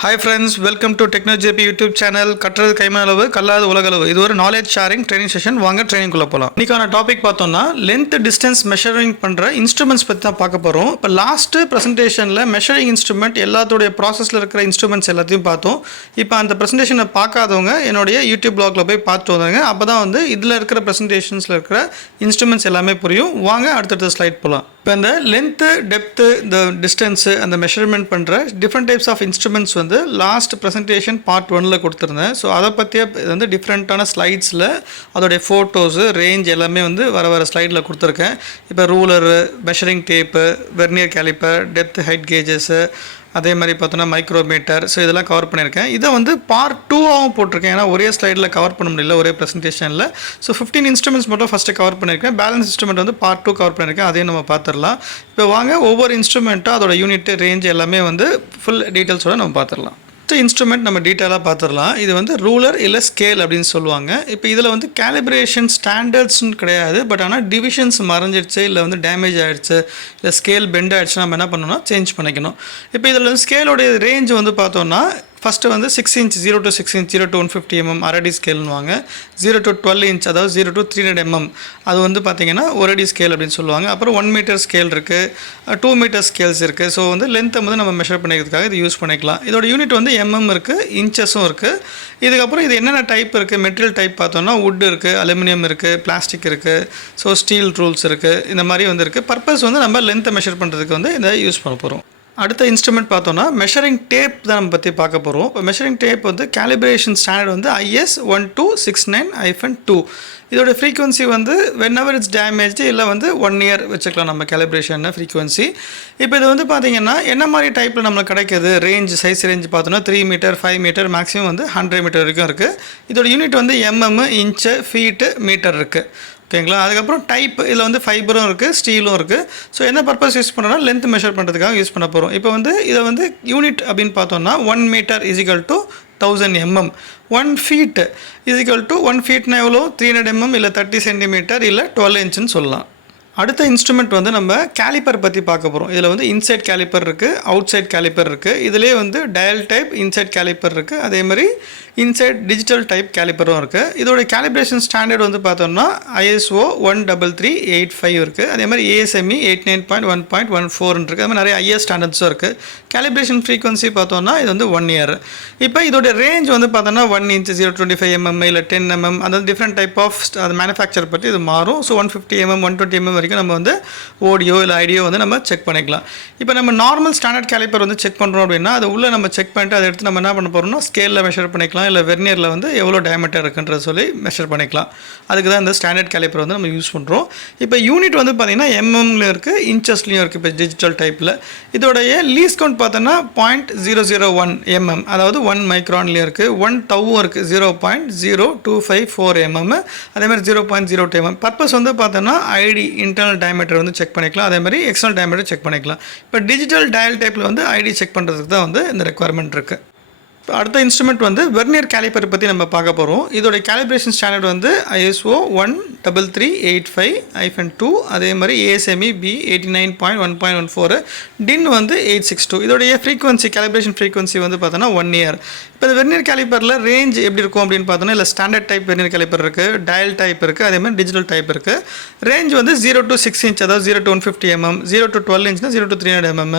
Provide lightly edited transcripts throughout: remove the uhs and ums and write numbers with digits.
Hi friends, welcome to TechnoJP YouTube channel. கற்றது கைமளவு கல்லாத உலகளவு. இது ஒரு நாலேஜ் ஷேரிங் ட்ரைனிங் செஷன். வாங்க ட்ரைனிங் குள்ள போலாம். இன்னைக்கான டாபிக் பார்த்தோம்னா லென்த் டிஸ்டன்ஸ் மெஷரிங் பண்ற இன்ஸ்ட்ருமெண்ட்ஸ் பத்தி தான் பார்க்க போறோம். இப்போ லாஸ்ட் பிரசன்டேஷன்ல மெஷரிங் இன்ஸ்ட்ருமெண்ட் எல்லாத்தோட ப்ராசஸ்ல இருக்கிற இன்ஸ்ட்ருமெண்ட்ஸ் எல்லாத்தையும் பார்த்தோம். இப்போ அந்த பிரசன்டேஷனை பார்க்காதவங்க என்னுடைய யூடியூப் பிளாக்ல போய் பார்த்துட்டு வந்தாங்க. அப்பதான் வந்து இதுல இருக்கிற பிரசன்டேஷன்ஸ்ல இருக்கிற இன்ஸ்ட்ருமெண்ட்ஸ் எல்லாமே புரியும். வாங்க அடுத்தடுத்த ஸ்லைட் போலாம். இப்போ இந்த லென்த்து டெப்த்து இந்த டிஸ்டன்ஸு அந்த மெஷர்மெண்ட் பண்ணுற டிஃப்ரெண்ட் டைப்ஸ் ஆஃப் இன்ஸ்ட்ருமெண்ட்ஸ் வந்து லாஸ்ட் ப்ரெசன்டேஷன் பார்ட் 1ல் கொடுத்துருந்தேன். ஸோ அதை பற்றியே இது வந்து டிஃப்ரெண்ட்டான ஸ்லைட்ஸில் அதோடைய ஃபோட்டோஸு ரேஞ்ச் எல்லாமே வந்து வர ஸ்லைடில் கொடுத்துருக்கேன். இப்போ ruler, measuring tape, vernier caliper, depth height gauges, அதே மாதிரி பார்த்தோன்னா மைக்ரோமீட்டர். ஸோ இதெல்லாம் கவர் பண்ணியிருக்கேன். இதை வந்து பார்ட் 2ஆகவும் போட்டிருக்கேன். ஏன்னா ஒரே ஸ்லைடில் கவர் பண்ண முடியல ஒரே ப்ரெசன்டேஷனில். ஸோ 15 இன்ஸ்ட்ருமெண்ட்ஸ் மட்டும் ஃபஸ்ட்டு கவர் பண்ணியிருக்கேன். பேலன்ஸ் இன்ஸ்ட்ருமெண்ட் வந்து பார்ட் 2 கவர் பண்ணியிருக்கேன். அதையும் நம்ம பார்த்துடலாம். இப்போ வாங்க ஒவ்வொரு இன்ஸ்ட்ருமெண்ட்டும் அதோட யூனிட் ரேஞ்ச் எல்லாமே வந்து ஃபுல் டீட்டெயில்ஸோடு நம்ம பார்த்துடலாம். ஃபஸ்ட்டு இன்ஸ்ட்ருமெண்ட் நம்ம டீட்டெயிலாக பார்த்துடலாம். இது வந்து ரூலர் இல்லை ஸ்கேல் அப்படின்னு சொல்லுவாங்க. இப்போ இதில் வந்து கேலிப்ரேஷன் ஸ்டாண்டர்ட்ஸ்னு கிடையாது. பட் ஆனால் டிவிஷன்ஸ் மறைஞ்சிடுச்சு இல்லை வந்து டேமேஜ் ஆகிடுச்சு இல்லை ஸ்கேல் பெண்ட் ஆகிடுச்சு, நம்ம என்ன பண்ணணும்னா சேஞ்ச் பண்ணிக்கணும். இப்போ இதில் வந்து ஸ்கேலோடைய ரேஞ்ச் வந்து பார்த்தோன்னா ஃபஸ்ட்டு வந்து 6 inch 0 to 6 inch 0 to 150 mm அரடி ஸ்கேல்னுவாங்க. 0 to 12 inch அதாவது 0 to 300 mm அது வந்து பார்த்திங்கன்னா ஒரு அடி ஸ்கேல் அப்படின்னு சொல்லுவாங்க. அப்புறம் 1 meter ஸ்கேல் இருக்குது, 2 meter ஸ்கேல்ஸ் இருக்குது. ஸோ வந்து லென்த்தை வந்து நம்ம மெஷர் பண்ணிக்கிறதுக்காக இது யூஸ் பண்ணிக்கலாம். இதோட யூனிட் வந்து mm இருக்குது, இன்ச்சஸும் இருக்குது. இதுக்கப்புறம் இது என்னென்ன டைப் இருக்குது, மெட்டீரியல் டைப் பார்த்தோன்னா வுட் இருக்குது, அலுமினியம் இருக்குது, பிளாஸ்டிக் இருக்குது, ஸோ ஸ்டீல் ரூல்ஸ் இருக்குது, இந்த மாதிரி வந்து இருக்குது. பர்பஸ் வந்து நம்ம லென்த்தை மெஷர் பண்ணுறதுக்கு வந்து இதை யூஸ் பண்ண போகிறோம். அடுத்த இன்ஸ்ட்ருமெண்ட் பார்த்தோன்னா மெஷரிங் டேப் தான் நம்ம பற்றி பார்க்க போகிறோம். இப்போ மெஷரிங் டேப் வந்து கேலிப்ரேஷன் ஸ்டாண்டர்ட் வந்து IS 1269-2. இதோட ஃப்ரீக்வன்சி வந்து வென்எவர் இட்ஸ் டேமேஜ் இல்லை வந்து 1 year வச்சுக்கலாம் நம்ம கேலிப்ரேஷன் ஃப்ரீக்வன்சி. இப்போ இது வந்து பார்த்திங்கன்னா என்ன மாதிரி டைப்பில் நம்மளுக்கு கிடைக்கிது, ரேஞ்ச் சைஸ் ரேஞ்ச் பார்த்தோன்னா 3 meter 5 meter மேக்ஸிமம் வந்து 100 meter வரைக்கும் இருக்குது. இதோட யூனிட் வந்து mm, இன்ச்சு, ஃபீட்டு, மீட்டர் இருக்குது. ஓகேங்களா. அதுக்கப்புறம் டைப் இதில் வந்து ஃபைபரும் இருக்குது, ஸ்டீலும் இருக்குது. ஸோ என்ன பர்பஸ் யூஸ் பண்ணுறோன்னா லென்த் மெஷர் பண்ணுறதுக்காக யூஸ் பண்ண போகிறோம். இப்போ வந்து இதை வந்து யூனிட் அப்படின்னு பார்த்தோன்னா 1 meter = 1000 mm. 1 feet = 1 feetனா எவ்வளோ, 300 mm இல்லை 30 centimeter இல்லை 12 inchன்னு சொல்லலாம். அடுத்த இன்ஸ்ட்ருமெண்ட் வந்து நம்ம கேலிப்பர் பற்றி பார்க்க போகிறோம். இதில் வந்து இன்சைட் கேலிப்பர் இருக்குது, அவுட் சைட் கேலிப்பர் இருக்குது. இதிலே வந்து டயல் டைப் இன்சைட் கேலிப்பர் இருக்குது, அதே மாதிரி இன்சைட் டிஜிட்டல் டைப் கேலிப்பரும் இருக்குது. இதோட கேலிப்ரேஷன் ஸ்டாண்டர்ட் வந்து பார்த்தோம்னா ISO 13385 இருக்குது. அதே மாதிரி ASME 89.1.14 இருக்குது. அது மாதிரி நிறைய IS ஸ்டாண்டர்ட்ஸும் இருக்குது. கேலிப்ரேஷன் ஃப்ரீக்வன்சி பார்த்தோம்னா இது வந்து 1 year. இப்போ இதோட ரேஞ்ச் வந்து பார்த்தோன்னா 1 inch 0.25 mm இல்லை 10 mm, அதாவது டிஃப்ரெண்ட் டைப் ஆஃப் அது மேனுஃபேக்சர் பற்றி இது மாறும். ஸோ 150 mm 120 mm வரைக்கும் நம்ம வந்து ஓடியோ இல்லை ஐடியோ வந்து நம்ம செக் பண்ணிக்கலாம். இப்போ நம்ம நார்மல் ஸ்டாண்டர்ட் கேலிப்பர் வந்து செக் பண்ணுறோம் அப்படின்னா அது உள்ளே நம்ம செக் பண்ணிட்டு அதை எடுத்து நம்ம என்ன பண்ண போகிறோம்னா ஸ்கேலில் மெஷர் பண்ணிக்கலாம், இல்லை வெர்னியரில் வந்து எவ்வளோ டயமீட்டர் இருக்குன்ற சொல்லி மெஷர் பண்ணிக்கலாம். அதுக்கு தான் இந்த ஸ்டாண்டர்ட் கேலிப்பர் வந்து நம்ம யூஸ் பண்ணுறோம். இப்போ யூனிட் வந்து பார்த்திங்கன்னா mmல இருக்குது, இன்ச்சஸ்லையும் இருக்குது. இப்போ டிஜிட்டல் டைப்பில் இதோடைய லீஸ் கவுண்ட் பார்த்தோன்னா 0.001 mm, அதாவது 1 micronலையும் இருக்குது, 1 tauவும் இருக்குது, 0.0254 mm, அதே மாதிரி 0.02 mm. பர்பஸ் வந்து பார்த்தோன்னா ஐடி இன்டர்னல் டயமீட்டர் வந்து செக் பண்ணிக்கலாம், அதே மாதிரி எக்ஸ்டர்னல் டயமீட்டர் செக் பண்ணிக்கலாம். இப்போ டிஜிட்டல் டயல் டைப்பில் வந்து ஐடி செக் பண்ணுறதுக்கு தான் வந்து இந்த ரெக்குவயர்மெண்ட் இருக்குது. இப்போ அடுத்த இன்ஸ்ட்ருமெண்ட் வந்து வெர்னியர் கேலிப்பர் பற்றி நம்ம பார்க்க போகிறோம். இதோட கேலிப்ரேஷன் ஸ்டாண்டர்ட் வந்து ISO 13385-2, அதே மாதிரி ASME B 89.1.14, DIN வந்து 862. இதோடைய ஃப்ரீக்வன்சி கேலிப்ரேஷன் ஃப்ரீக்வன்சி வந்து பார்த்தோன்னா 1 year. இப்போ இந்த வெர்னியர் கேலிப்பரில் ரேஞ்ச் எப்படி இருக்கும் அப்படின்னு பார்த்தோன்னா இல்லை ஸ்டாண்டர்ட் டைப் வெர்னியர் கேலிப்பர் இருக்குது, டயல் டைப் இருக்குது, அதே மாதிரி டிஜிட்டல் டைப் இருக்குது. ரேஞ்ச் வந்து 0 to 6 inch அதாவது 0 to 150 mm, 0 to 12 inch 0 to 300 mm,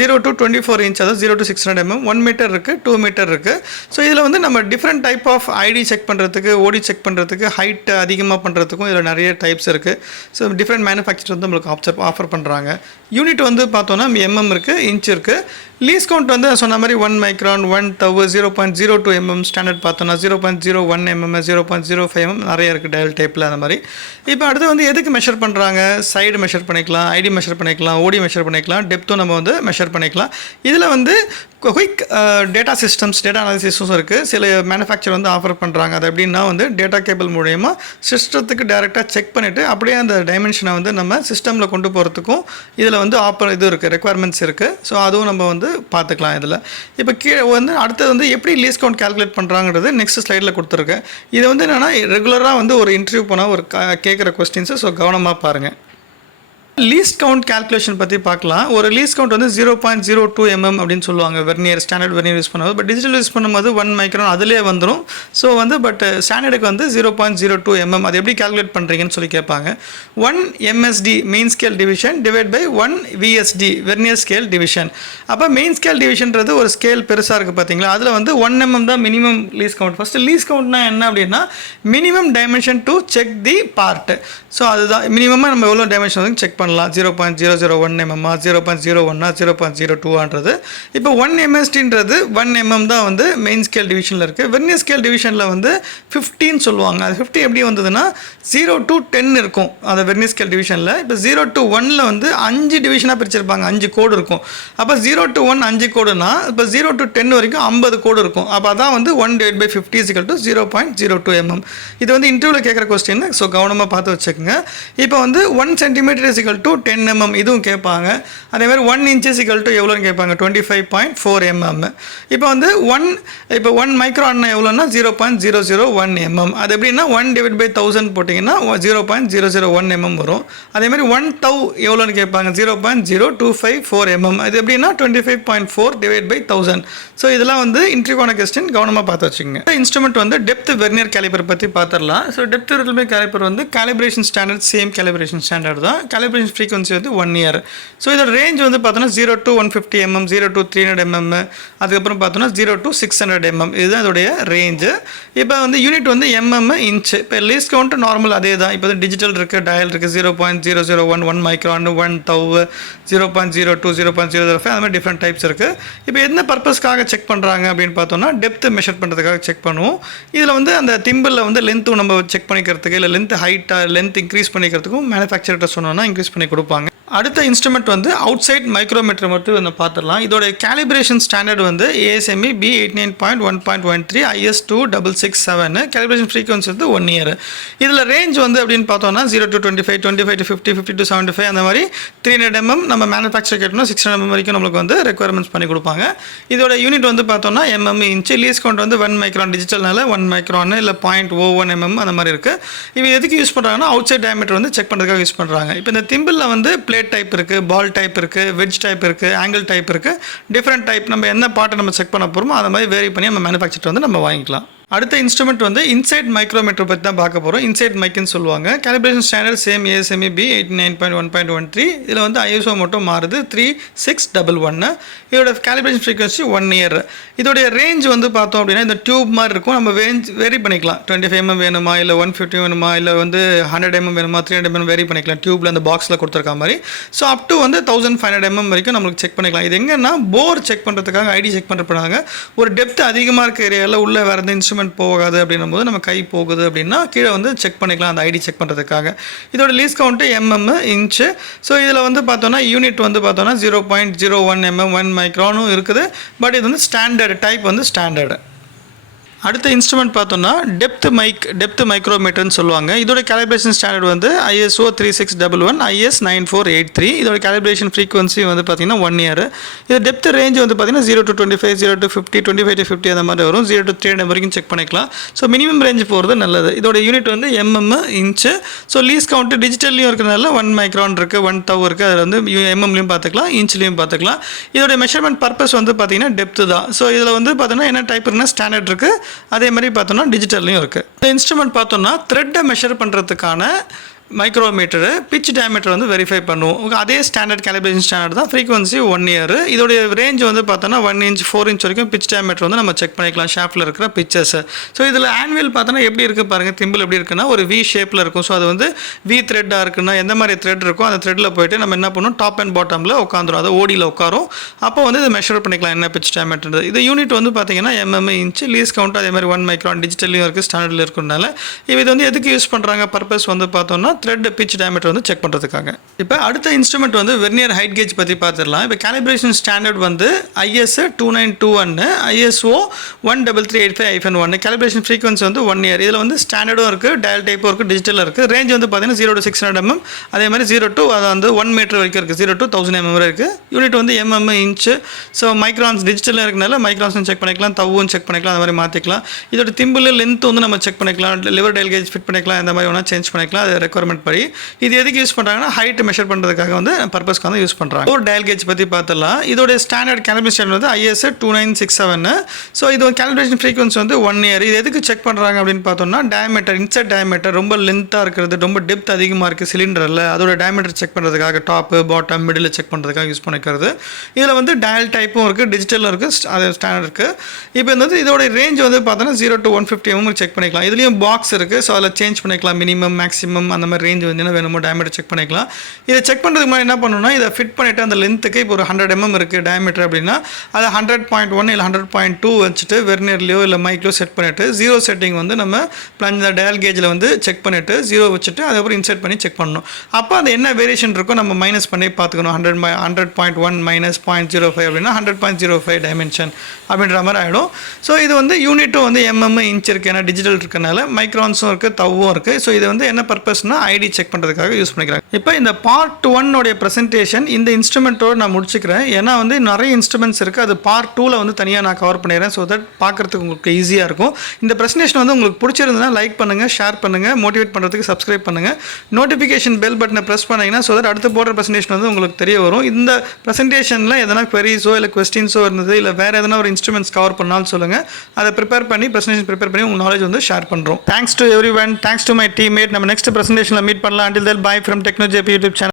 0 to 24 inch அதாவது 0 to 600 mm, 1 meter இருக்குது, 2 meter இருக்குது. ஸோ இதில் வந்து நம்ம different type of ID check பண்ணுறதுக்கு, ஓடி செக் பண்ணுறதுக்கு, ஹைட் அதிகமாக பண்ணுறதுக்கும் இதில் நிறைய டைப்ஸ் இருக்குது. ஸோ டிஃப்ரெண்ட் மேனுஃபேக்சர் வந்து நம்மளுக்கு ஆஃபர் பண்ணுறாங்க. யூனிட் வந்து பார்த்தோன்னா mm இருக்குது, இன்ச் இருக்குது. லீஸ் கவுண்ட் வந்து சொன்ன மாதிரி 1 micron, 1 tau, 0.02 mm ஸ்டாண்டர்ட் பார்த்தோன்னா 0.01 mm, 0.05 mm நிறைய இருக்குது டயல் டைப்பில். அந்த மாதிரி இப்போ அடுத்து வந்து எதுக்கு மெஷர் பண்ணுறாங்க, சைடு மெஷர் பண்ணிக்கலாம், ஐடி மெஷர் பண்ணிக்கலாம், ஓடி மெஷர் பண்ணிக்கலாம், டெப்த்தும் நம்ம வந்து மெஷர் பண்ணிக்கலாம். இதில் வந்து குயிக் டேட்டா சிஸ்டம்ஸ், டேட்டா அனாலிசிஸும் இருக்குது. சில மேனுஃபேக்சர் வந்து ஆஃபர் பண்ணுறாங்க. அது எப்படின்னா வந்து டேட்டா கேபிள் மூலயமா சிஸ்டத்துக்கு டேரெக்டாக செக் பண்ணிவிட்டு அப்படியே அந்த டைமென்ஷனை வந்து நம்ம சிஸ்டமில் கொண்டு போகிறதுக்கும் இதில் வந்து இது இருக்குது, ரெக்குவயர்மெண்ட்ஸ் இருக்குது. ஸோ அதுவும் நம்ம வந்து பார்த்துக்கலாம் இதில். இப்போ கீழே வந்து அடுத்தது வந்து எப்படி லீஸ் கவுண்ட் கால்குலேட் பண்ணுறாங்கிறது நெக்ஸ்ட் ஸ்லைடில் கொடுத்துருக்கேன். இது வந்து என்னென்னா ரெகுலராக வந்து ஒரு இன்டர்வியூ போனால் ஒரு கேட்குற கொஸ்டின்ஸு. ஸோ கவனமாக பாருங்கள். லீஸ்ட் கவுண்ட் கால்குலேஷன் பற்றி பார்க்கலாம். ஒரு லீஸ்ட் கவுண்ட் வந்து 0.02 mm அப்படின்னு சொல்லுவாங்க வெர்னியர், ஸ்டாண்டர்ட் வெர்னியர் யூஸ் பண்ணும்போது. பட் டிஜிட்டல் யூஸ் பண்ணும்போது 1 மைக்ரான் அதிலே வந்துடும். ஸோ வந்து பட் ஸ்டாண்டர்டுக்கு வந்து 0.02 mm. அது எப்படி கால்குலேட் பண்ணுறீங்கன்னு சொல்லி கேட்பாங்க. 1 MSD main scale division divide by 1 VSD vernier scale division. அப்போ மெயின் ஸ்கேல் டிவிஷன்றது ஒரு ஸ்கேல் பெருசாக இருக்குது பார்த்தீங்களா, அதில் வந்து 1 mm தான் minimum least count. First least கவுண்ட்னா என்ன அப்படின்னா minimum dimension to check the part. So அதுதான் மினிமமாக நம்ம எவ்வளோ டைமென்ஷன் வந்து செக் பண்ணலாம். 0.001 mm, 0.01, 0.02ன்றது. இப்போ 1 MSDன்றது 1 mm தான் வந்து மெயின் ஸ்கேல் டிவிஷனில் இருக்குது. வெர்னியர் ஸ்கேல் டிவிஷனில் வந்து 15 சொல்லுவாங்க. அது 50 எப்படி வந்ததுன்னா 0 to 10 இருக்கும் அந்த வெர்னியர் ஸ்கேல் டிவிஷனில். இப்போ 0 to 1ல் வந்து 5 டிவிஷனாக பிரிச்சிருப்பாங்க, 5 கோடு இருக்கும். அப்போ 0 to 1 5 கோடுனா இப்போ 0 to 10 வரைக்கும் 50 கோடு இருக்கும். அப்போ அதான் வந்து 1/50 = 0.02 mm. இது வந்து இன்டர்வியூவில் கேட்குற கொஸ்டின், ஸோ கவனமாக பார்த்து வச்சுக்கோங்க. இப்போ வந்து 1 cm = 10 mm இதுவும் கேட்பாங்க. அதேமாதிரி 1 inch = எவ்வளோன்னு கேட்பாங்க, 25.4 mm. இப்போ வந்து 1 மைக்ரான் எவ்வளோன்னா 0.001 mm. அது எப்படின்னா 1/1000 போட்டிங்கன்னா 0.001 mm வரும். அதேமாதிரி 1 tau எவ்வளோன்னு கேட்பாங்க, 0.0254 mm. அது எப்படின்னா 25.4/1000. ஸோ இதெல்லாம் வந்து இன்ட்ரிவான கொஸ்டின், கவனமாக பார்த்து வச்சுக்கோங்க. இன்ஸ்ட்ருமெண்ட் வந்து டெப்த் வெர்னியர் கேலிப்பர் பற்றி பார்த்துடலாம். ஸோ டெப்த் வெர்னியர் கேலிப்பர் வந்து calibration standard, same calibration standard தான். காலிப்ரேஷன் ஃப்ரீக்வன்சி வந்து 1 year. ஸோ இதோட ரேஞ்ச் வந்து பார்த்தோன்னா 0 to 150 mm, 0 to 300 mm, அதுக்கப்புறம் பார்த்தோன்னா 0 to 600 mm. இதுதான் இதோடைய ரேஞ்சு. இப்போ வந்து யூனிட் வந்து mm இன்ச். இப்போ லீஸ்ட் கவுண்ட் நார்மல் அதே தான். இப்போ வந்து டிஜிட்டல் இருக்குது, டயல் இருக்குது, 0.001, 1 மைக்ரான், 1 tau, 0.02, 0.005, அந்த மாதிரி டிஃப்ரெண்ட் டைப்ஸ் இருக்குது. இப்போ என்ன பர்பஸ்க்காக செக் பண்ணுறாங்க அப்படின்னு பார்த்தோன்னா டெப்த் மெஷர் பண்ணுறதுக்காக செக் பண்ணுவோம். இதில் வந்து அந்த திம்பிளில் வந்து லென்த்தும் நம்ம செக் பண்ணிக்கிறதுக்கு, இல்லை லென்த் இன்க்ரீஸ் பண்ணிக்கிறதுக்கும் மேனுஃபேக்சர்கிட்ட சொன்னோன்னா இன்க்ரீஸ் பண்ணி கொடுப்பாங்க. அடுத்த இன்ஸ்ட்ருமெண்ட் வந்து அவுட் சைட் மைக்ரோமீட்டர் மட்டும் வந்து பார்த்துடலாம். இதோட கேலிப்ரேஷன் ஸ்டாண்டர்ட் வந்து ASME B89.1.13 IS 2667. Calibration frequency வந்து 1 year. இதில் ரேஞ்ச் வந்து அப்படின்னு பார்த்தோம்னா 0 to 25, 25 to 50, 50 to 75, அந்த மாதிரி 300 mm. நம்ம மேனுஃபேக்சர் கேட்டோம்னா 600 mm வரைக்கும் நம்மளுக்கு வந்து ரெக்குயர்மெண்ட்ஸ் பண்ணி கொடுப்பாங்க. இதோட யூனிட் வந்து பார்த்தோம்னா mm இன்ச். லீஸ் கவுண்ட் வந்து 1 மைக்ரான், டிஜிட்டல்னால 1 மைக்ரான் இல்லை 0.01 mm அந்த மாதிரி இருக்குது. இவங்க எதுக்கு யூஸ் பண்ணுறாங்கன்னா அவுட் சைட் டயமீட்டர் வந்து செக் பண்ணுறதுக்காக யூஸ் பண்ணுறாங்க. இப்போ இந்த திம்பிளில் வந்து பிளேட் டைப் இருக்குது, பால் டைப் இருக்குது, வெஜ் டைப் இருக்குது, ஆங்கிள் டைப் இருக்குது, டிஃப்ரெண்ட் டைப். நம்ம என்ன பார்ட்டை நம்ம செக் பண்ண போகிறோமோ அதை மாதிரி வேரி பண்ணி நம்ம மேனுஃபேக்சர் வந்து நம்ம வாங்கிக்கலாம். அடுத்த இன்ஸ்ட்ருமெண்ட் வந்து இன்சைட் மைக்ரோமீட்டர் பற்றி தான் பார்க்க போகிறோம். இன்சைட் மைக்குன்னு சொல்லுவாங்க. Calibration standard same ASME B89.1.13. இதில் வந்து ISO மட்டும் மாறுது 3611. இதோட கேலிப்ரேஷன் ஃப்ரீக்வன்சி 1 year. இதோடைய ரேஞ்ச் வந்து பார்த்தோம் அப்படின்னா இந்த டியூப் மாதிரி இருக்கும். நம்ம ரேஞ்ச் வேரி பண்ணிக்கலாம். 25 mm வேணுமா, இல்லை 150 வேணுமா, இல்லை வந்து 100 mm வேணுமா, 300 mm வேரி பண்ணிக்கலாம். டியூப்பில் அந்த பாக்ஸில் கொடுத்துருக்க மாதிரி. ஸோ அப் டு வந்து 1500 mm வரைக்கும் நம்மளுக்கு செக் பண்ணிக்கலாம். இது எங்கன்னா போர் செக் பண்ணுறதுக்காக, ஐடி செக் பண்ணுறதுக்காக. ஒரு டெப்த் அதிகமாக இருக்க ஏரியாவில் உள்ள வேறு எந்த இன்ஸ்ட்ருமெண்ட் போகாது அப்படின்னும் போது நம்ம கை போகுது அப்படின்னா கீழே வந்து செக் பண்ணிக்கலாம் அந்த ஐடி செக் பண்ணுறதுக்காக. இதோட least count mm inch. So இதில் வந்து பார்த்தோன்னா யூனிட் வந்து பார்த்தோன்னா 0.01 mm, 1 மைக்ரானும் இருக்குது. பட் இது வந்து ஸ்டாண்டர்ட் டைப், வந்து ஸ்டாண்டர்டு. அடுத்த இன்ஸ்ட்ருமெண்ட் பார்த்தோன்னா டெப்த் மைக்ரோமீட்டர்னு சொல்லுவாங்க. இதோட கேலிப்ரேஷன் ஸ்டாண்டர்ட் வந்து ISO 3611, IS 9483. இதோட கேலிப்ரேஷன் ஃப்ரீக்வன்சி வந்து பார்த்தீங்கன்னா 1 year. இது டெப்த் ரேஞ்ச் வந்து பார்த்தீங்கன்னா 0 to 25, 0 to 50, 25 to 50 அந்த மாதிரி வரும். 0 to 300 வரைக்கும் செக் பண்ணிக்கலாம். ஸோ மினிமம் ரேஞ்ச் போகிறது நல்லது. இதோட யூனிட் வந்து mm inch. So least count டிஜிட்டல்லையும் இருக்கிறதுனால 1 மைக்ரான் இருக்குது, 1 tau இருக்குது. அதில் வந்து mmலையும் பார்த்துக்கலாம், இன்ச்லையும் பார்த்துக்கலாம். இதோட மெஷர்மெண்ட் பர்பஸ் வந்து பார்த்தீங்கன்னா டெப்த்து தான். ஸோ இதில் வந்து பார்த்தீங்கன்னா என்ன டைப் இருக்குன்னா ஸ்டாண்டர்ட் இருக்குது, அதே மாதிரி பார்த்தோன்னா டிஜிட்டல்லையும் இருக்குது. இந்த இன்ஸ்ட்ருமெண்ட் பார்த்தோன்னா த்ரெட்டை மெஷர் பண்ணுறதுக்கான மைக்ரோமீட்டரு, பிச் டயமீட்டர் வந்து வெரிஃபை பண்ணுவோம். அதே ஸ்டாண்டர்ட் கேலிப்ரேஷன் ஸ்டாண்டர்ட் தான். Frequency 1 year. இதோடைய ரேஞ்ச் வந்து பார்த்தோன்னா 1 inch, 4 inch வரைக்கும் பிச் டயமீட்டர் வந்து நம்ம செக் பண்ணிக்கலாம் ஷாஃப்ட்டில் இருக்கிற பிச்சர்ஸ். ஸோ இதில் ஆன்வில் பார்த்தோன்னா எப்படி இருக்குது பாருங்கள். திம்பிள் எப்படி இருக்குன்னா ஒரு V ஷேப்பில் இருக்கும். ஸோ அது வந்து V த்ரெட்டாக இருக்குன்னா எந்த மாதிரி த்ரெட் இருக்கோ அந்த த்ரெட்டில் போய்ட்டு நம்ம என்ன பண்ணணும், டாப் அண்ட் பாட்டமில் உட்காந்துரும், அதை ஓடியில் உட்காரும். அப்போ வந்து இதை மெஷர் பண்ணிக்கலாம் என்ன பிச் டயமீட்டர். இது யூனிட் வந்து பார்த்தீங்கன்னா mm இன்ச். லீஸ் கவுண்ட் அதே மாதிரி 1 மைக்ரான், டிஜிட்டல்லையும் இருக்குது, ஸ்டாண்டர்டில் இருக்கிறதுனால. இது வந்து எதுக்கு யூஸ் பண்ணுறாங்க, பர்பஸ் வந்து பார்த்தோன்னா த்ரெட் பிச் டயமீட்டர் வந்து செக் பண்ணுறதுக்காக. இப்போ அடுத்த இன்ஸ்ட்ருமெண்ட் வந்து வெர்னியர் ஹைட் கேஜ் பற்றி பார்த்துடலாம். இப்போ கேலிப்ரேஷன் ஸ்டாண்டர்ட் வந்து IS 2921, ISO 13385-1. கேலிப்ரேஷன் ஃப்ரீக்வன்சி வந்து 1 year. இதில் வந்து ஸ்டாண்டர்டும் இருக்குது, டயல் டைப்பும் இருக்குது, டிஜிட்டலாக இருக்குது. ரேஞ்ச் வந்து பார்த்தீங்கன்னா 0 to 600 mm, அதே மாதிரி 0 to அது வந்து 1 meter வரைக்கும் இருக்குது, 0 to 1000 mm வரை இருக்குது. யூனிட் வந்து mm இன்ச்சு. ஸோ மைக்ரான்ஸ் டிஜிட்டலாக இருக்கனால மைக்ரான்ஸும் செக் பண்ணிக்கலாம், தவும் செக் பண்ணிக்கலாம், அந்த மாதிரி மாற்றிக்கலாம். இதோட திம்பிள் லென்த் வந்து நம்ம செக் பண்ணிக்கலாம், லிவர் டயல் கேஜ் ஃபிட் பண்ணிக்கலாம், இந்த மாதிரி வேணால் சேஞ்ச் பண்ணிக்கலாம். அது ரெக்குவயர்மெண்ட் ரெக்குவயர்மெண்ட் படி. இது எதுக்கு யூஸ் பண்ணுறாங்கன்னா ஹைட் மெஷர் பண்ணுறதுக்காக வந்து பர்பஸ்க்கு வந்து யூஸ் பண்ணுறாங்க. ஒரு டயல் கேஜ் பற்றி பார்த்துடலாம். இதோட ஸ்டாண்டர்ட் கேலிப்ரேஷன் வந்து IS 2967. ஸோ இது கேலிப்ரேஷன் ஃப்ரீக்வன்சி வந்து 1 year. இது எதுக்கு செக் பண்ணுறாங்க அப்படின்னு பார்த்தோம்னா டயமீட்டர், இன்செட் டயமீட்டர் ரொம்ப லென்த்தாக இருக்கிறது, ரொம்ப டெப்த் அதிகமாக இருக்குது சிலிண்டரில், அதோட டயமீட்டர் செக் பண்ணுறதுக்காக டாப்பு பாட்டம் மிடில் செக் பண்ணுறதுக்காக யூஸ் பண்ணிக்கிறது. இதில் வந்து டயல் டைப்பும் இருக்குது, டிஜிட்டலும் இருக்குது, அது ஸ்டாண்டர்ட் இருக்குது. இப்போ வந்து இதோட ரேஞ்ச் வந்து பார்த்தோன்னா 0 to 150 mm செக் பண்ணிக்கலாம். இதுலேயும் பாக்ஸ் இருக்குது, ஸோ அதில் சேஞ்ச் பண்ணிக்கலாம். மினிமம் மேக்ஸிமம் அந்த மாதிரி ரேஞ்ச் வந்து என்ன வேணுமோ டயமீட்டர் செக் பண்ணிக்கலாம். இதை செக் பண்ணுறதுக்கு முன்னாடி என்ன பண்ணணும்னா இதை ஃபிட் பண்ணிவிட்டு அந்த லென்த்துக்கு இப்போ ஒரு 100 mm இருக்குது டயமீட்டர் அப்படின்னா அதை 100.1 இல்லை 100.2 வச்சுட்டு வெர்னியர்லையோ இல்லை மைக்லையோ செட் பண்ணிவிட்டு 0 செட்டிங் வந்து நம்ம இந்த டயல் கேஜில் வந்து செக் பண்ணிவிட்டு 0 வச்சுட்டு அதுக்கப்புறம் இன்செர்ட் பண்ணி செக் பண்ணணும். அப்போ அது என்ன வேரியேஷன் இருக்கோ நம்ம மைனஸ் பண்ணி பார்த்துக்கணும். 100.1 மைனஸ் 0.05 அப்படின்னா 100.05 டைமென்ஷன் அப்படின்ற மாதிரி ஆகிடும். ஸோ இது வந்து யூனிட்டும் வந்து இன்ச் இருக்குது, ஏன்னா டிஜிட்டல் இருக்கனால மைக்ரான்ஸும் இருக்குது, தவ்வும் இருக்குது. ஸோ இது வந்து என்ன பர்பஸ்னால் ஐடி செக் பண்ணுறதுக்காக யூஸ் பண்ணிக்கிறாங்க. இப்போ இந்த பார்ட் 1 ப்ரெசன்டேஷன் இந்த இன்ஸ்ட்ருமெண்ட்டோடு நான் முடிச்சுக்கிறேன். ஏன்னா வந்து நிறைய இன்ஸ்ட்ருமெண்ட்ஸ் இருக்குது, அது பார்ட் 2 வந்து தனியாக நான் கவர் பண்ணிடுறேன். ஸோ தட் பார்க்குறதுக்கு உங்களுக்கு ஈஸியாக இருக்கும். இந்த ப்ரெசன்டேஷன் வந்து உங்களுக்கு பிடிச்சிருந்ததுன்னா லைக் பண்ணுங்கள், ஷேர் பண்ணுங்கள், மோட்டிவேட் பண்ணுறதுக்கு சப்ஸ்கிரைப் பண்ணுங்கள், நோட்டிஃபிகேஷன் பெல் பட்டனை ப்ரெஸ் பண்ணிங்கன்னா ஸோ தட் அடுத்து போடுற ப்ரெசன்டேஷன் வந்து உங்களுக்கு தெரிய வரும். இந்த ப்ரெசன்டேஷனில் எதனா queries இல்லை கொஸ்டின்ஸோ இருந்தது, இல்லை வேறு எதனா ஒரு இன்ஸ்ட்ருமெண்ட்ஸ் கவர் பண்ணாலும் சொல்லுங்கள். அதை ப்ரிப்பேர் பண்ணி ப்ரெசன்டேஷன் ப்ரிப்பேர் பண்ணி உங்கள் நாலேஜ் வந்து ஷேர் பண்ணுறோம். Thanks to every one, thanks to my teammate. நம்ம நெக்ஸ்ட் ப்ரெசன்டேஷனில் மீட் பண்ணலாம். Until then, bye from TechnoJP YouTube channel.